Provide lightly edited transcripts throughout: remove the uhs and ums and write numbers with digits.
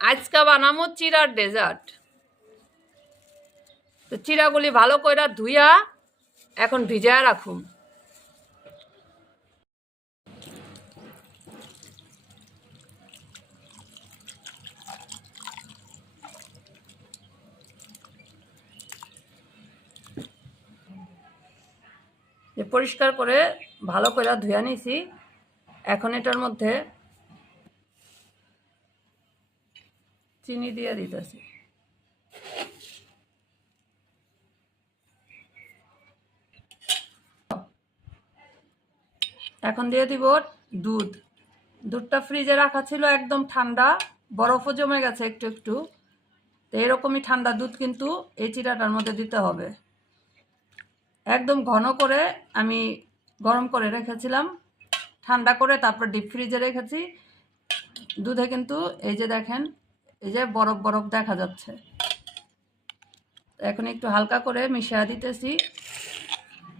আজকে বানামো চিড়ার ডেজার্ট। তো চিড়াগুলি ভালো করে ধুইয়া এখন ভিজায় রাখুন। পরিষ্কার করে ভালো করে ধুয়া নিছি। এখন এটার মধ্যে চিনি দিয়ে দিতেছি। এখন দিয়ে দিব দুধ। দুধটা ফ্রিজে রাখা ছিল একদম ঠান্ডা, বরফও জমে গেছে একটু একটু। তো এরকমই ঠান্ডা দুধ কিন্তু এই চিড়াটার মধ্যে দিতে হবে। একদম ঘন করে আমি গরম করে রেখেছিলাম, ঠান্ডা করে তারপর ডিপ ফ্রিজে রেখেছি। দুধে কিন্তু এই যে দেখেন, এই যে বরফ বরফ দেখা যাচ্ছে। এখন একটু হালকা করে মিশিয়ে দিতেছি,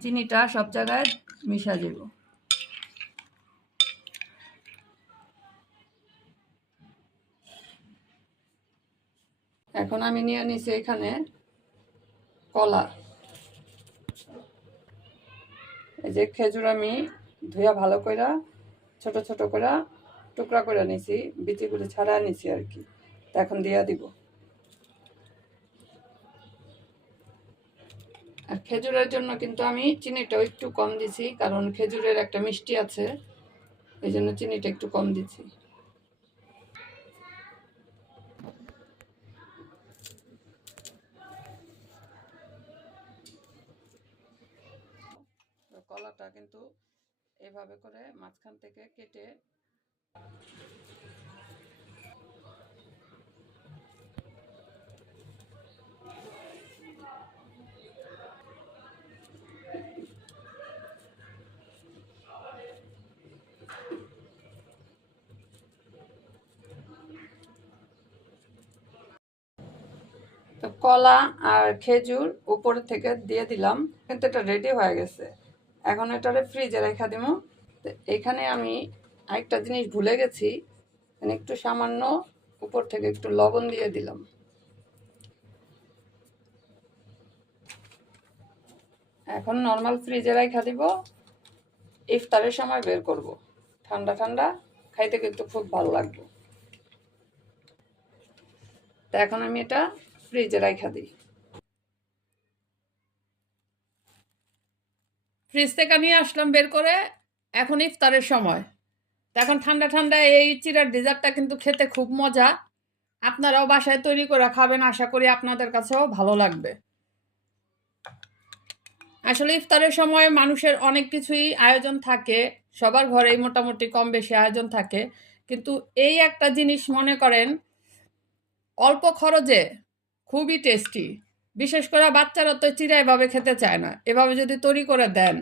চিনিটা সব জায়গায় মিশা যাব। এখন আমি নিয়ে নিছি এখানে কলা। এই যে খেজুর আমি ধুয়া ভালো করে ছোট ছোট করে টুকরা করে নিছি, বিচিগুলো ছাড়া নিছি আর কি। এখন দিয়া দিব। আর খেজুরের জন্য কিন্তু আমি চিনিটাও একটু কম দিছি, কারণ খেজুরের একটা মিষ্টি আছে, এই জন্য চিনিটা একটু কম দিছি। কলাটা কিন্তু এভাবে করে মাঝখান থেকে কেটে তো কলা আর খেজুর উপর থেকে দিয়ে দিলাম, কিন্তু এটা রেডি হয়ে গেছে। এখন এটারে ফ্রিজে রেখে দিব। তো এখানে আমি আরেকটা জিনিস ভুলে গেছি, একটু সামান্য উপর থেকে একটু লবণ দিয়ে দিলাম। এখন নর্মাল ফ্রিজে রেখে দিব, ইফতারের সময় বের করব। ঠান্ডা ঠান্ডা খাইতে কিন্তু খুব ভালো লাগবে। তো এখন আমি এটা ফ্রিজে রেখে দিই। ফ্রিজ থেকে নিয়ে আসলাম বের করে, এখন ইফতারের সময়। তো এখন ঠান্ডা ঠান্ডা এই চিড়ার ডেজার্টটা কিন্তু খেতে খুব মজা। আপনারাও বাসায় তৈরি করে খাবেন, আশা করি আপনাদের কাছেও ভালো লাগবে। আসলে ইফতারের সময় মানুষের অনেক কিছুই আয়োজন থাকে, সবার ঘরেই মোটামুটি কম বেশি আয়োজন থাকে, কিন্তু এই একটা জিনিস মনে করেন অল্প খরচে খুবই টেস্টি। বিশেষ করে বাচ্চারা তো চিড়া এভাবে খেতে চায় না, এভাবে যদি তৈরি করে দেন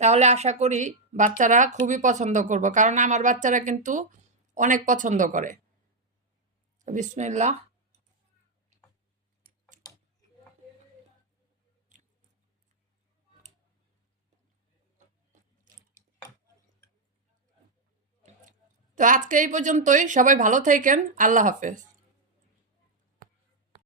তাহলে আশা করি বাচ্চারা খুবই পছন্দ করবে, কারণ আমার বাচ্চারা কিন্তু অনেক পছন্দ করে। বিসমিল্লাহ। তো আজকে এই পর্যন্তই, সবাই ভালো থাকেন, আল্লাহ হাফেজ।